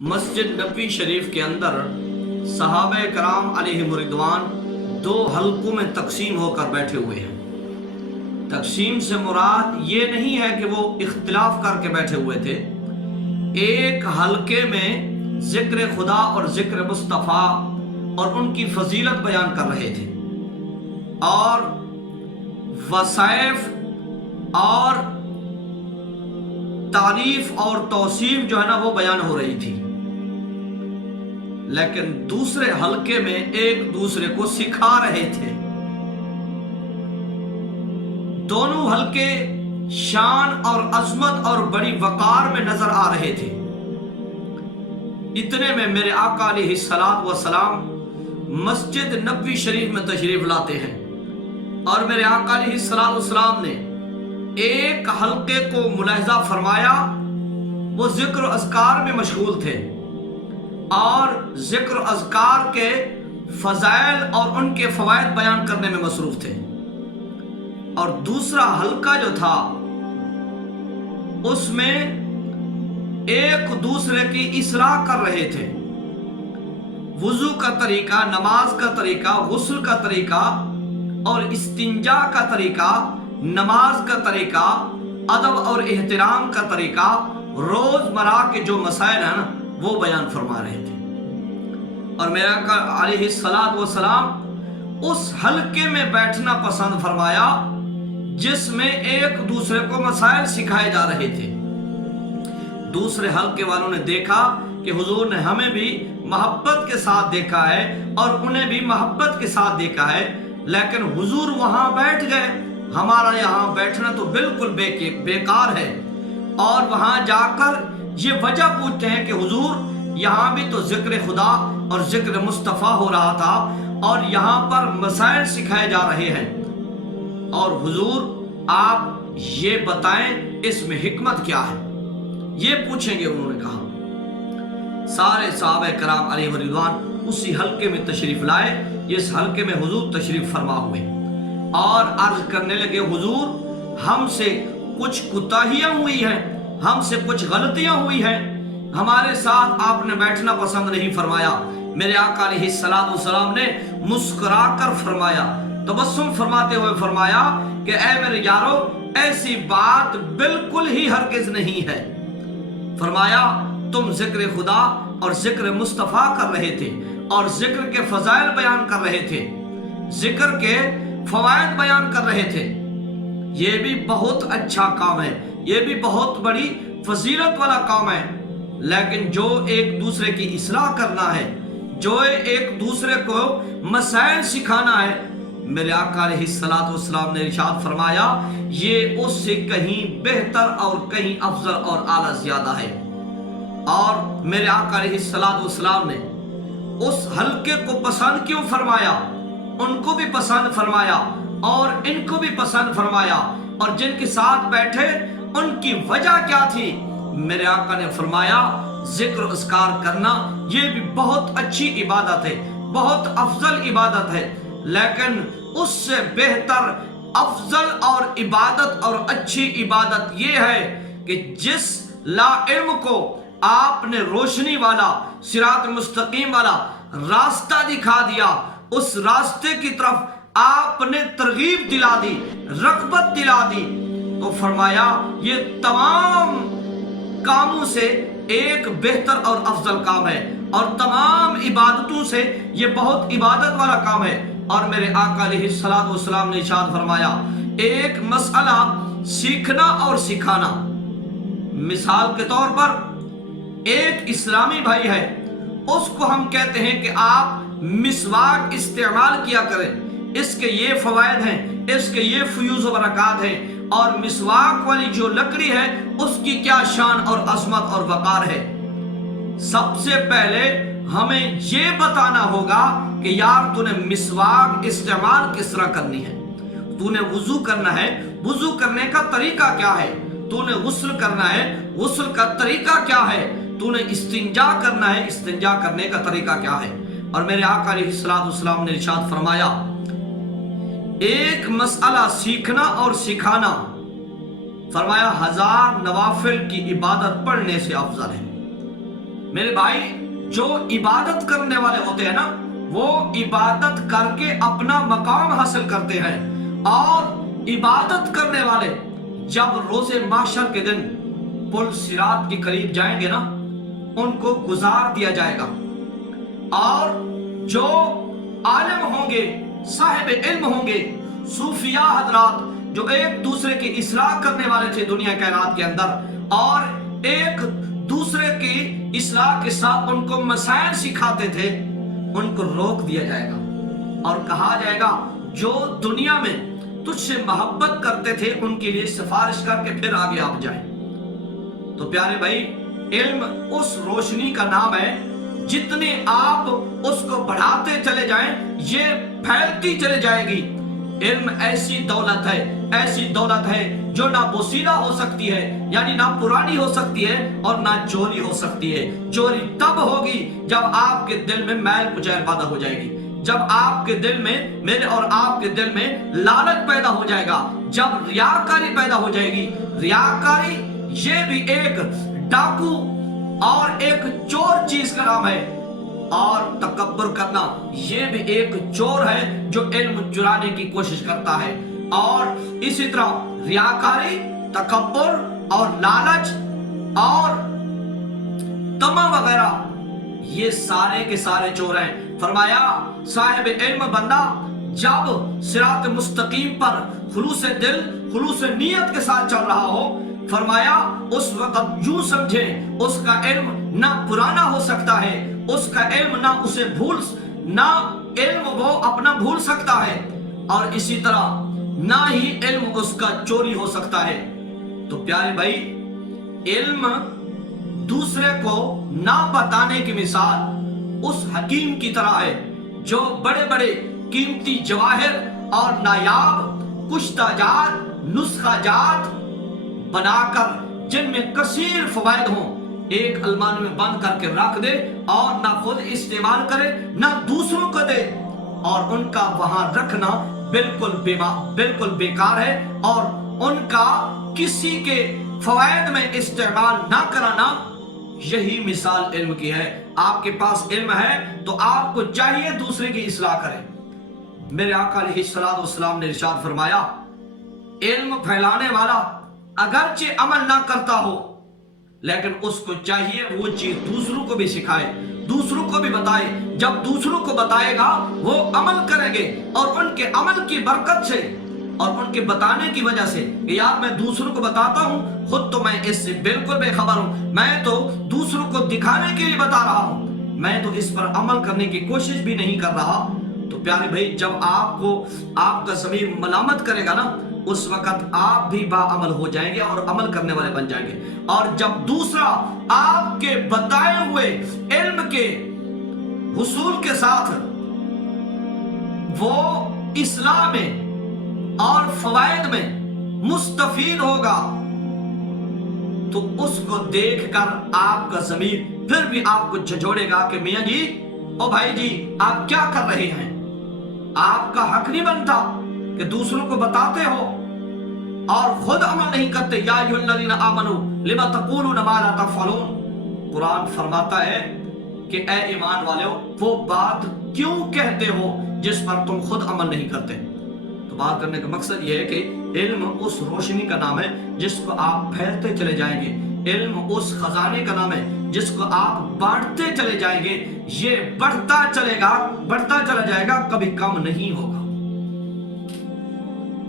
مسجد نبوی شریف کے اندر صحابہ کرام علیہم رضوان دو حلقوں میں تقسیم ہو کر بیٹھے ہوئے ہیں۔ تقسیم سے مراد یہ نہیں ہے کہ وہ اختلاف کر کے بیٹھے ہوئے تھے۔ ایک حلقے میں ذکر خدا اور ذکر مصطفیٰ اور ان کی فضیلت بیان کر رہے تھے، اور وصائف اور تعریف اور توصیف جو ہے نا وہ بیان ہو رہی تھی، لیکن دوسرے حلقے میں ایک دوسرے کو سکھا رہے تھے۔ دونوں حلقے شان اور عظمت اور بڑی وقار میں نظر آ رہے تھے۔ اتنے میں میرے آقا علیہ الصلوۃ والسلام مسجد نبوی شریف میں تشریف لاتے ہیں، اور میرے آقا علیہ الصلوۃ والسلام نے ایک حلقے کو ملاحظہ فرمایا۔ وہ ذکر و اذکار میں مشغول تھے اور ذکر و اذکار کے فضائل اور ان کے فوائد بیان کرنے میں مصروف تھے، اور دوسرا حلقہ جو تھا اس میں ایک دوسرے کی اصلاح کر رہے تھے۔ وضو کا طریقہ، نماز کا طریقہ، غسل کا طریقہ اور استنجا کا طریقہ، نماز کا طریقہ، ادب اور احترام کا طریقہ، روزمرہ کے جو مسائل ہیں نا وہ بیان فرما رہے تھے۔ اور میرا علیہ الصلوۃ والسلام اس حلقے میں بیٹھنا پسند فرمایا جس میں ایک دوسرے کو مسائل سکھائے جا رہے تھے۔ دوسرے حلقے والوں نے دیکھا کہ حضور نے ہمیں بھی محبت کے ساتھ دیکھا ہے اور انہیں بھی محبت کے ساتھ دیکھا ہے، لیکن حضور وہاں بیٹھ گئے، ہمارا یہاں بیٹھنا تو بالکل بیکار ہے۔ اور وہاں جا کر یہ وجہ پوچھتے ہیں کہ حضور یہاں بھی تو ذکر خدا اور ذکر مصطفیٰ ہو رہا تھا اور یہاں پر مسائل سکھائے جا رہے ہیں، اور حضور آپ یہ بتائیں اس میں حکمت کیا ہے، یہ پوچھیں گے انہوں نے کہا۔ سارے صحابہ کرام علیہ رضوان اسی حلقے میں تشریف لائے، اس حلقے میں حضور تشریف فرما ہوئے، اور عرض کرنے لگے حضور ہم سے کچھ کوتاہیاں ہوئی ہیں، ہم سے کچھ غلطیاں ہوئی ہیں، ہمارے ساتھ آپ نے بیٹھنا پسند نہیں فرمایا۔ میرے آقا علیہ الصلوۃ والسلام نے مسکرا کر فرمایا، تبسم فرماتے ہوئے فرمایا کہ اے میرے یارو ایسی بات بالکل ہی ہرگز نہیں ہے۔ فرمایا تم ذکر خدا اور ذکر مصطفیٰ کر رہے تھے اور ذکر کے فضائل بیان کر رہے تھے، ذکر کے فوائد بیان کر رہے تھے، یہ بھی بہت اچھا کام ہے، یہ بھی بہت بڑی فضیلت والا کام ہے، لیکن جو ایک دوسرے کی اصلاح کرنا ہے، جو ایک دوسرے کو مسائل سکھانا ہے، میرے آقا علیہ الصلوۃ والسلام نے ارشاد فرمایا یہ اس سے کہیں بہتر اور کہیں افضل اور اعلیٰ زیادہ ہے۔ اور میرے آقا علیہ الصلوۃ والسلام نے اس حلقے کو پسند کیوں فرمایا؟ ان کو بھی پسند فرمایا اور ان کو بھی پسند فرمایا، اور جن کے ساتھ بیٹھے ان کی وجہ کیا تھی؟ میرے آقا نے فرمایا ذکر و اذکار کرنا یہ بھی بہت اچھی عبادت ہے، بہت افضل عبادت ہے، لیکن اس سے بہتر افضل اور عبادت اور اچھی عبادت یہ ہے کہ جس لا علم کو آپ نے روشنی والا صراط مستقیم والا راستہ دکھا دیا، اس راستے کی طرف آپ نے ترغیب دلا دی، رغبت دلا دی، تو فرمایا یہ تمام کاموں سے ایک بہتر اور افضل کام ہے، اور تمام عبادتوں سے یہ بہت عبادت والا کام ہے۔ اور میرے آقا علیہ الصلوۃ والسلام نے ارشاد فرمایا ایک مسئلہ سیکھنا اور سکھانا، مثال کے طور پر ایک اسلامی بھائی ہے، اس کو ہم کہتے ہیں کہ آپ مسواک استعمال کیا کریں، اس کے یہ فوائد ہیں، اس کے یہ فیوز و برکات ہیں، اور مسواک والی جو لکڑی ہے اس کی کیا شان اور عظمت اور وقار ہے۔ سب سے پہلے ہمیں یہ بتانا ہوگا کہ یار تو نے مسواک استعمال کس طرح کرنی ہے، تو نے وضو کرنا ہے، وضو کرنے کا طریقہ کیا ہے، تو نے غسل کرنا ہے، غسل کا طریقہ کیا ہے، تو نے استنجا کرنا ہے، استنجا کرنے کا طریقہ کیا ہے۔ اور میرے آقا علیہ الصلوۃ والسلام نے ارشاد فرمایا ایک مسئلہ سیکھنا اور سکھانا، فرمایا 1000 نوافل کی عبادت پڑھنے سے افضل ہے۔ میرے بھائی جو عبادت کرنے والے ہوتے ہیں نا وہ عبادت کر کے اپنا مقام حاصل کرتے ہیں، اور عبادت کرنے والے جب روز محشر کے دن پل صراط کے قریب جائیں گے نا ان کو گزار دیا جائے گا، اور جو عالم ہوں گے، صاحب علم ہوں گے، صوفیاء حضرات جو ایک دوسرے کی اصلاح کرنے والے تھے دنیا کائنات کے اندر، اور ایک دوسرے کی اصلاح کے ساتھ ان کو مسائل سکھاتے تھے، ان کو روک دیا جائے گا اور کہا جائے گا جو دنیا میں تجھ سے محبت کرتے تھے ان کے لیے سفارش کر کے پھر آگے آپ جائیں۔ تو پیارے بھائی علم اس روشنی کا نام ہے، جتنے آپ اس کو بڑھاتے چلے جائیں یہ پھیلتی چلے جائے گی۔ علم ایسی دولت ہے جو نہ بوسیدہ ہو سکتی ہے، یعنی نہ پرانی ہو سکتی ہے اور نہ چوری ہو سکتی ہے۔ چوری تب ہوگی جب آپ کے دل میں میل کچیل پیدا ہو جائے گی، جب آپ کے دل میں، میرے اور آپ کے دل میں لالچ پیدا ہو جائے گا، جب ریاکاری پیدا ہو جائے گی۔ ریاکاری یہ بھی ایک ڈاکو اور ایک چور چیز کا نام ہے، اور تکبر کرنا یہ بھی ایک چور ہے جو علم چرانے کی کوشش کرتا ہے۔ اور اسی طرح ریاکاری، تکبر اور لالچ اور طمع وغیرہ یہ سارے کے سارے چور ہیں۔ فرمایا صاحب علم بندہ جب صراط مستقیم پر خلوص دل، خلوص نیت کے ساتھ چل رہا ہو، فرمایا اس وقت یوں سمجھے اس کا علم نہ پرانا ہو سکتا ہے، اس کا علم نہ اسے نہ علم وہ اپنا بھول سکتا ہے، اور اسی طرح نہ ہی علم اس کا چوری ہو سکتا ہے۔ تو پیارے بھائی علم دوسرے کو نہ بتانے کی مثال اس حکیم کی طرح ہے جو بڑے بڑے قیمتی جواہر اور نایاب کشتہ جات، نسخہ جات بنا کر جن میں کثیر فوائد ہوں ایک المانے میں بند کر کے رکھ دے، اور نہ خود استعمال کرے نہ دوسروں کو دے، اور ان کا وہاں رکھنا بالکل بیکار ہے، اور ان کا کسی کے فوائد میں استعمال نہ کرانا، یہی مثال علم کی ہے۔ آپ کے پاس علم ہے تو آپ کو چاہیے دوسرے کی اصلاح کریں۔ میرے آقا علیہ الصلوۃ والسلام نے ارشاد فرمایا علم پھیلانے والا اگرچہ عمل نہ کرتا ہو لیکن اس کو چاہیے وہ چیز دوسروں کو بھی سکھائے، دوسروں کو بھی بتائے۔ جب دوسروں کو بتائے گا وہ عمل کریں گے، اور ان کے عمل کی برکت سے اور ان کے بتانے کی وجہ سے کہ یار میں دوسروں کو بتاتا ہوں، خود تو میں اس سے بالکل بے خبر ہوں، میں تو دوسروں کو دکھانے کے لیے بتا رہا ہوں، میں تو اس پر عمل کرنے کی کوشش بھی نہیں کر رہا۔ تو پیارے بھائی جب آپ کا ضمیر ملامت کرے گا نا اس وقت آپ بھی باعمل ہو جائیں گے اور عمل کرنے والے بن جائیں گے۔ اور جب دوسرا آپ کے بتائے ہوئے علم کے حصول کے ساتھ وہ اصلاح میں اور فوائد میں مستفید ہوگا تو اس کو دیکھ کر آپ کا ضمیر پھر بھی آپ کو جھنجھوڑے گا کہ میاں جی، او بھائی جی، آپ کیا کر رہے ہیں؟ آپ کا حق نہیں بنتا کہ دوسروں کو بتاتے ہو اور خود عمل نہیں کرتے۔ یا ایھا الذین آمنوا لما تقولون ما لا تفعلون، قرآن فرماتا ہے کہ اے ایمان والو وہ بات کیوں کہتے ہو جس پر تم خود عمل نہیں کرتے۔ تو بات کرنے کا مقصد یہ ہے کہ علم اس روشنی کا نام ہے جس کو آپ پھیلتے چلے جائیں گے، علم اس خزانے کا نام ہے جس کو آپ بانٹتے چلے جائیں گے، یہ بڑھتا چلا جائے گا، کبھی کم نہیں ہوگا۔